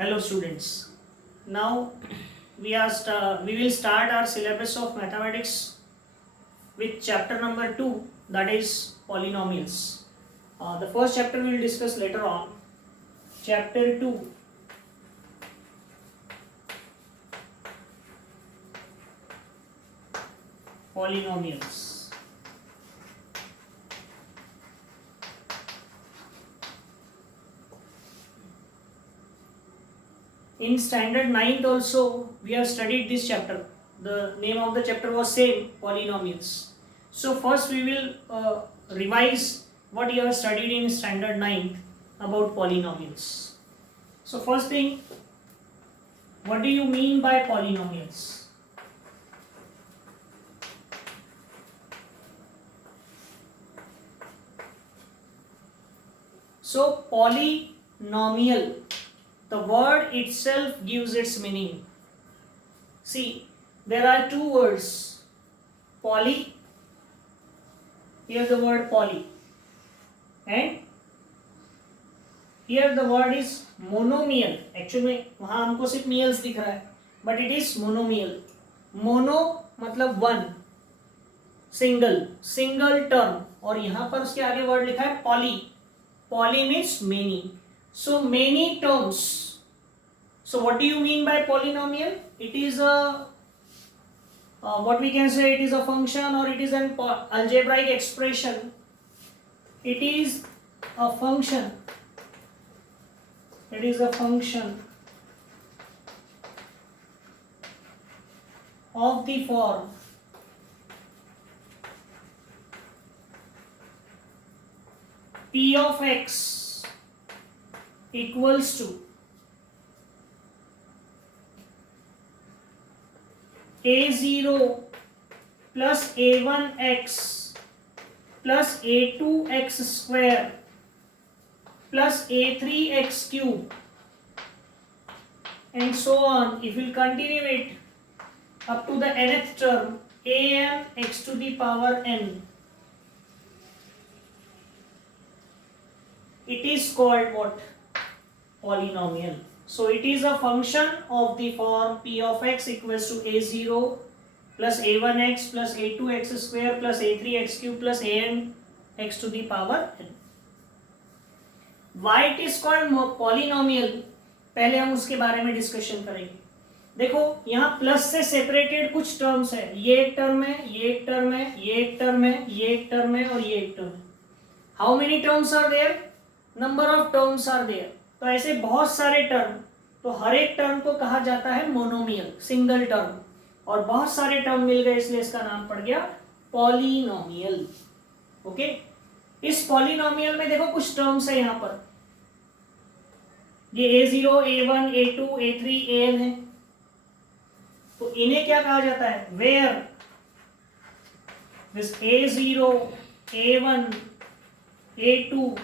Hello students. Now we will start our syllabus of mathematics with chapter number 2, that is polynomials. The first chapter we will discuss later on. Chapter 2, polynomials. In standard 9th also we have studied this chapter. The name of the chapter was same, polynomials. So first we will revise what you have studied in standard 9th about polynomials. So first thing, what do you mean by polynomials? So polynomial, the word itself gives its meaning. See, there are two words, poly, here the word poly, and here the word is monomial. Actually में वहाँ हमको सिर्फ meals दिख रहा है, but it is monomial. Mono मतलब one, single term, और यहाँ पर उसके आगे word लिखा है poly. Poly means many. So many terms. So what do you mean by polynomial? It is a what we can say, it is a function or it is an algebraic expression. It is a function. It is a function of the form P of x equals to a0 plus a1x plus a2x square plus a3x cube and so on. If you continue it up to the nth term, an x to the power n, it is called what? Polynomial. So it is a function of the form P of x equals to a0 plus a1x plus a2x square plus a3x cube plus an x to the power n. Why it is called polynomial, पहले हम उसके बारे में discussion करेंगे. देखो यहाँ plus से separated कुछ टर्म्स है, ये एक टर्म है, ये एक टर्म है, ये एक टर्म है, ये एक टर्म है और ये एक टर्म है. How many terms are there? Number of terms are there. तो ऐसे बहुत सारे टर्म, तो हर एक टर्म को कहा जाता है मोनोमियल, सिंगल टर्म, और बहुत सारे टर्म मिल गए इसलिए इसका नाम पड़ गया पॉलिनोमियल. ओके, इस पॉलिनोमियल में देखो कुछ टर्म्स है यहाँ पर, ये a0, a1, a2, a3, an है, तो इन्हें क्या कहा जाता है? Where this a0, a1, a2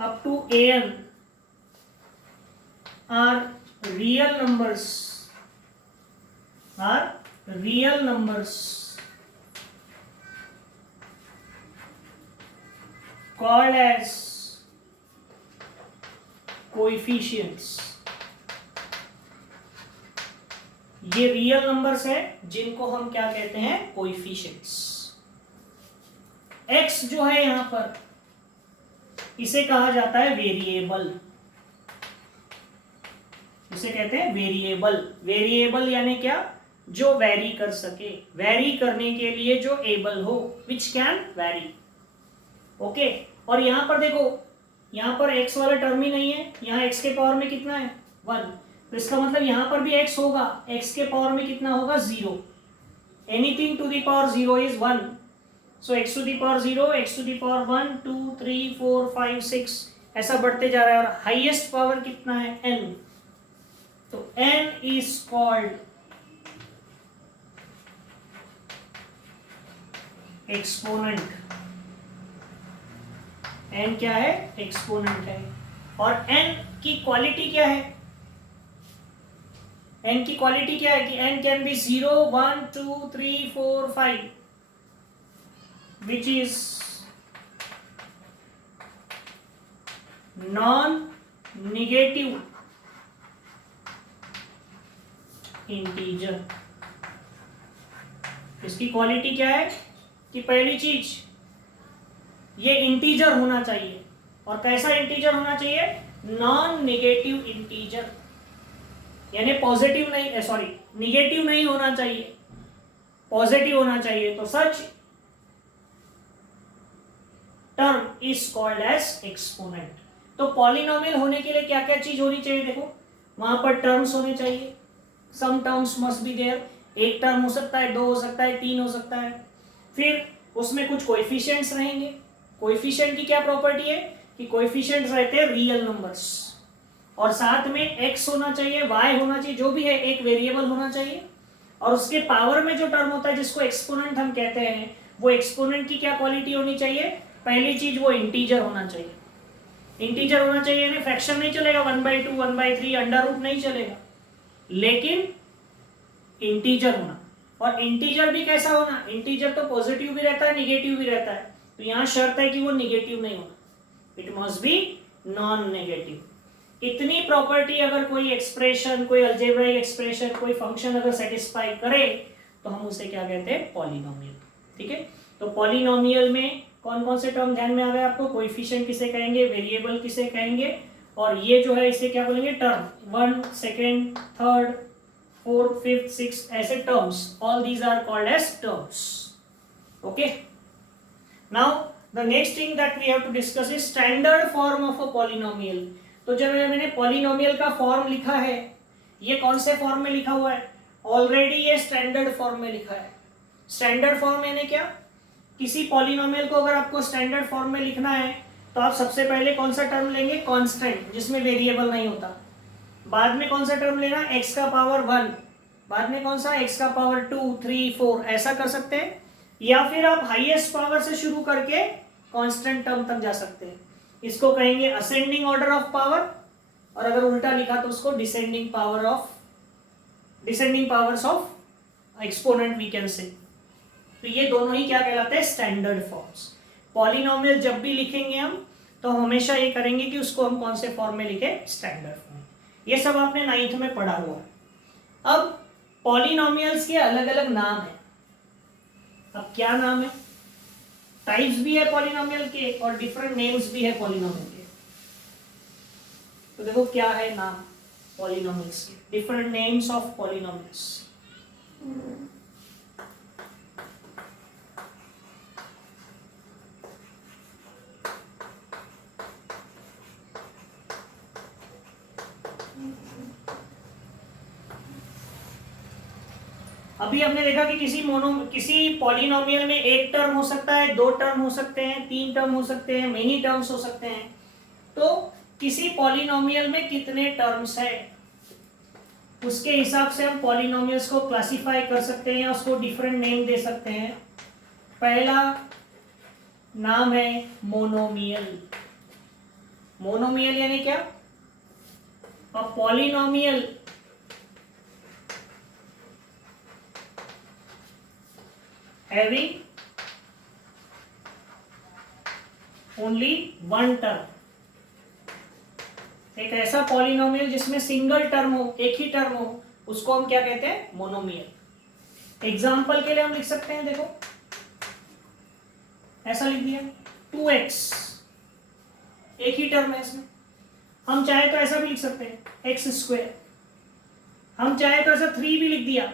up to an are real numbers, called as coefficients. ये रियल नंबर्स है जिनको हम क्या कहते हैं? कोएफिशिएंट्स. x जो है यहां पर, इसे कहा जाता है वेरिएबल. इसे कहते हैं वेरिएबल. वेरिएबल यानी क्या? जो वैरी कर सके, वैरी करने के लिए जो एबल हो, विच कैन वैरी. ओके, और यहां पर देखो, यहां पर x वाला टर्म ही नहीं है, यहां x के पावर में कितना है? 1. तो इसका मतलब यहां पर भी x होगा, x के पावर में कितना होगा? 0. Anything to the power 0 is 1. So x to the power 0, x to the power 1, 2, 3, 4, 5, 6 ऐसा बढ़ते जा रहा है, और हाईएस्ट पावर कितना है? n. तो n is called exponent. n क्या है? एक्सपोनेंट है. और n की क्वालिटी क्या है? n की क्वालिटी क्या है कि n can be 0, 1, 2, 3, 4, 5, which is non negative integer. इसकी क्वालिटी क्या है कि पहली चीज ये इंटीजर होना चाहिए, और कैसा इंटीजर होना चाहिए, नॉन नेगेटिव इंटीजर, यानी पॉजिटिव नहीं, सॉरी निगेटिव नहीं होना चाहिए, पॉजिटिव होना चाहिए। तो such term is called as exponent. तो पॉलिनोमियल होने के लिए क्या क्या चीज होनी चाहिए, देखो वहां पर टर्म्स होने चाहिए, some terms must be there, एक टर्म हो सकता है, दो हो सकता है, तीन हो सकता है। फिर उसमें कुछ कोएफिशिएंट्स रहेंगे। कोएफिशिएंट की क्या प्रॉपर्टी है कि कोएफिशिएंट्स रहते हैं रियल नंबर्स, और साथ में x होना चाहिए, y होना चाहिए, जो भी है एक वेरिएबल होना चाहिए, और उसके पावर में जो टर्म होता है जिसको एक्सपोनेंट हम कहते हैं, वो एक्सपोनेंट की क्या क्वालिटी होनी चाहिए, पहली चीज वो इंटीजर होना चाहिए। इंटीजर होना चाहिए यानी फ्रैक्शन नहीं चलेगा, 1/2 1/3 अंडर रूट नहीं चलेगा, लेकिन इंटीजर होना। और इंटीजर भी कैसा होना, इंटीजर तो पॉजिटिव भी रहता है, निगेटिव भी रहता है, तो यहां शर्त है कि वो निगेटिव नहीं होना, it must be non negative. इतनी प्रॉपर्टी अगर कोई एक्सप्रेशन, कोई अलजेब्राइक एक्सप्रेशन, कोई फंक्शन अगर सेटिस्फाई करे तो हम उसे क्या कहते हैं, पॉलिनोमियल। ठीक है, तो पॉलिनोमियल में कौन कौन से टर्म ध्यान में आ गए आपको, कोएफिशिएंट किसे कहेंगे, वेरिएबल किसे कहेंगे, और ये जो है इसे क्या बोलेंगे, टर्म, 1 2 3 4 5 6 ऐसे terms, all these are called as terms. Okay, now the next thing that we have to discuss is standard form of a polynomial. तो जब मैंने पॉलिनोमियल का फॉर्म लिखा है, ये कौन से फॉर्म में लिखा हुआ है, ऑलरेडी ये स्टैंडर्ड फॉर्म में लिखा है। स्टैंडर्ड फॉर्म यानी क्या, किसी पॉलिनोमियल को अगर आपको स्टैंडर्ड फॉर्म में लिखना है तो आप सबसे पहले कौन सा टर्म लेंगे, कांस्टेंट, जिसमें वेरिएबल नहीं होता। बाद में कौन सा टर्म लेना, x का पावर 1, बाद में कौन सा, x का पावर 2 3 4, ऐसा कर सकते हैं। या फिर आप हाईएस्ट पावर से शुरू करके कांस्टेंट टर्म तक जा सकते हैं, इसको कहेंगे असेंडिंग ऑर्डर ऑफ पावर, और अगर उल्टा लिखा तो उसको descending powers of exponent we can say. तो ये दोनों ही क्या कहलाते हैं, स्टैंडर्ड फॉर्म्स। पॉलिनोमियल जब भी लिखेंगे हम तो हमेशा ये करेंगे कि उसको हम कौन से फॉर्म में लिखे, स्टैंडर्ड फॉर्म। ये सब आपने 9th में पढ़ा हुआ है। अब पॉलिनोमियल्स के अलग अलग नाम है। अब क्या नाम है, टाइप्स भी है पॉलिनोमियल के और डिफरेंट नेम्स भी है पॉलिनोमियल के। तो देखो क्या है नाम पॉलिनोमियल्स के, डिफरेंट नेम्स ऑफ पॉलिनोमियल्स। अभी हमने देखा कि किसी पॉलिनोमियल में एक टर्म हो सकता है, दो टर्म हो सकते हैं, तीन टर्म हो सकते हैं, मेनी टर्म्स हो सकते हैं। तो किसी पॉलिनोमियल में कितने टर्म्स है, उसके हिसाब से हम पॉलिनोमियल्स को क्लासिफाई कर सकते हैं, उसको डिफरेंट नेम दे सकते हैं। पहला नाम है मोनोमियल। मोनोमियल यानी क्या, अ polynomial having only one term। एक ऐसा पॉलिनोमियल जिसमें सिंगल टर्म हो, एक ही टर्म हो, उसको हम क्या कहते हैं, मोनोमियल। एग्जाम्पल के लिए हम लिख सकते हैं, देखो ऐसा लिख दिया 2x, एक ही टर्म है इसमें। हम चाहे तो ऐसा भी लिख सकते हैं x², हम चाहे तो ऐसा 3 भी लिख दिया,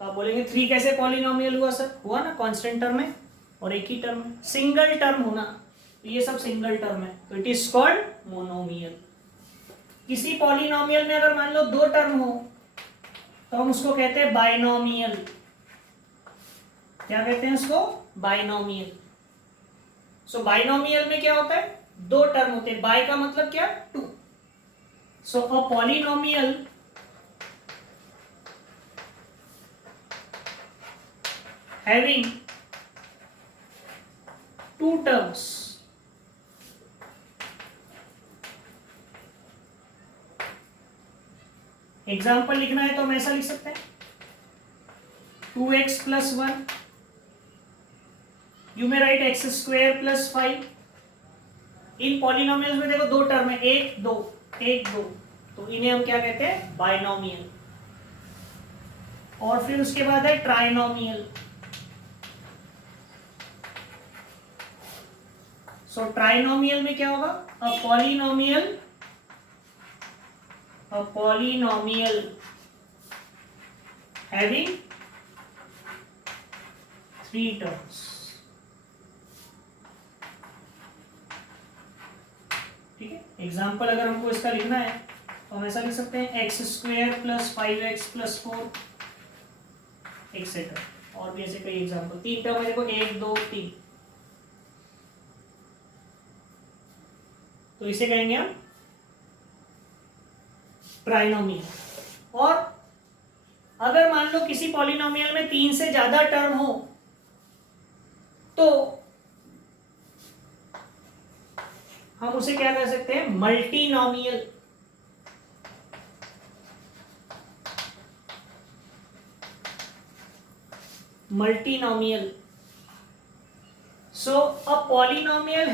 तो आप बोलेंगे 3 कैसे पॉलिनोमियल हुआ सर, हुआ ना, कांस्टेंट टर्म है और एक ही टर्म है। सिंगल टर्म होना, तो ये सब सिंगल टर्म है, तो इट इज कॉल्ड मोनोमियल। किसी पॉलिनोमियल में अगर मान लो दो टर्म हो तो हम उसको कहते हैं बाइनोमियल। क्या कहते हैं उसको, बाइनोमियल। सो बाइनोमियल में क्या होता है, दो टर्म होते हैं, बाय का मतलब क्या, 2। So a polynomial having 2 terms example लिखना है तो हम ऐसा लिख सकते हैं 2x + 1, you may right x² + 5। In polynomials में देखो दो टर्म है, 1 2 1 2, तो इन्हें हम क्या कहते हैं, बाइनोमियल। और फिर उसके बाद है ट्राइनोमियल। सो ट्राइनोमियल में क्या होगा? A polynomial having 3 terms. ठीक है, एग्जाम्पल अगर हमको इसका लिखना है तो हम ऐसा लिख सकते हैं x square plus 5x plus 4 etcetera. और भी ऐसे कई एग्जाम्पल। 3 टर्म है, देखो 1 2 3। तो इसे कहेंगे हम ट्राइनोमियल। और अगर मान लो किसी पॉलिनोमियल में 3 से ज्यादा टर्म हो तो हम उसे क्या कह सकते हैं? Multinomial. Multinomial. So a polynomial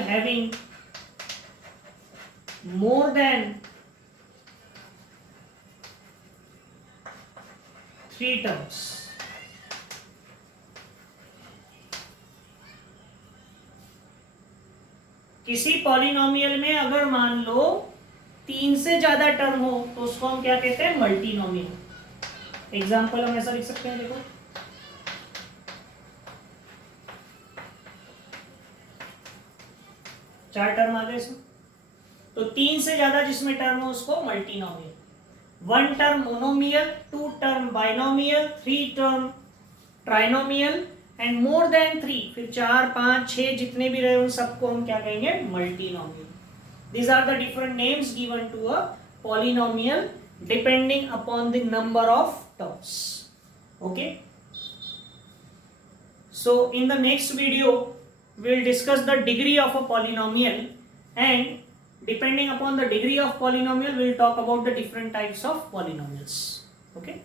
having more than 3 terms किसी पॉलिनोमियल में अगर मान लो 3 से ज्यादा टर्म हो तो उसको हम क्या कहते हैं? मल्टीनोमियल। एग्जाम्पल हम ऐसा लिख सकते हैं, देखो 4 टर्म आ गए इसमें। तो 3 से ज्यादा जिसमें टर्म हो उसको multinomial. 1 term monomial, 2 term binomial, 3 term trinomial and more than 3, फिर 4 5 6 जितने भी रहे उन सबको हम क्या कहेंगे? Multinomial. These are the different names given to a polynomial depending upon the number of terms. Okay. So in the next video we will discuss the degree of a polynomial, and depending upon the degree of polynomial we will talk about the different types of polynomials. Okay.